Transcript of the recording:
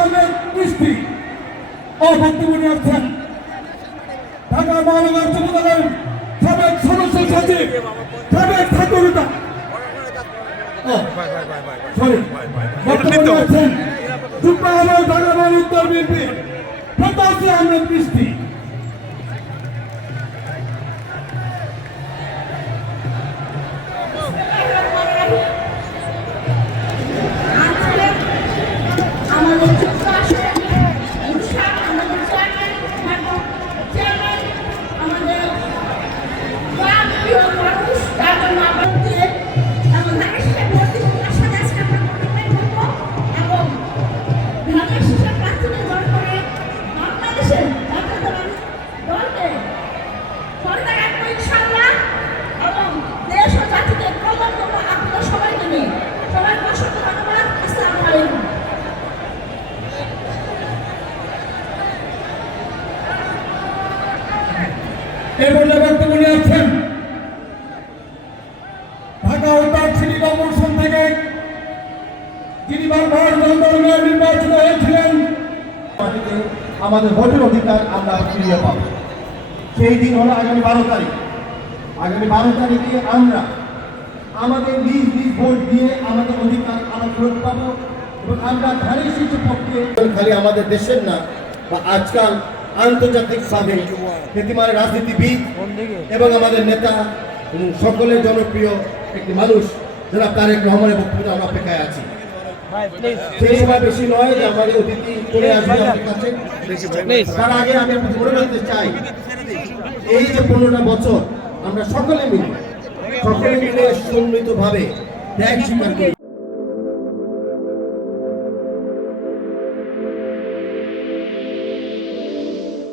আহমেদ মিষ্টি ও বক্তব্য রাখছেন ঢাকা মহানগর যুবদলের সাবেক সদস্য সচিব সাবেক ছাত্রনেতা বক্তব্য রাখছেন যুগ্ম আহমেদ ঢাকা মহানগর উত্তর বিএনপি ফেরদৌসী আহমেদ মিষ্টি। এরপরে বক্তব্য নিয়েছেন ঢাকা উত্তর সিটি কর্পোরেশন থেকে যিনি বারবার জনগণের নির্বাচিত হয়েছিলেন। আমাদের ভোটের অধিকার আমরা ফিরিয়ে পাব। সেই দিন হলো আগামী 12 তারিখ। আগামী 12 তারিখে আমরা আমাদের নিজ নিজ ভোট দিয়ে আমাদের অধিকার আমরা ফেরত পাবো এবং আমরা ধানের শীর্ষের পক্ষে খালি আমাদের দেশের না বা আজকাল আন্তর্জাতিকভাবে নীতিমান রাজনীতিবিদ এবং আমাদের নেতা সকলের জনপ্রিয় একটি মানুষ যারা তারেক রহমানের বক্তব্য আমরা অপেক্ষায় আছি। সেই সময় বেশি নয় যে আমাদের অতিথি চলে আসবে আমাদের কাছে। তার আগে আমি আপনাকে মনে করতে চাই এই যে 15টা বছর আমরা সকলে মিলে সম্মিলিতভাবে ত্যাগ স্বীকার করি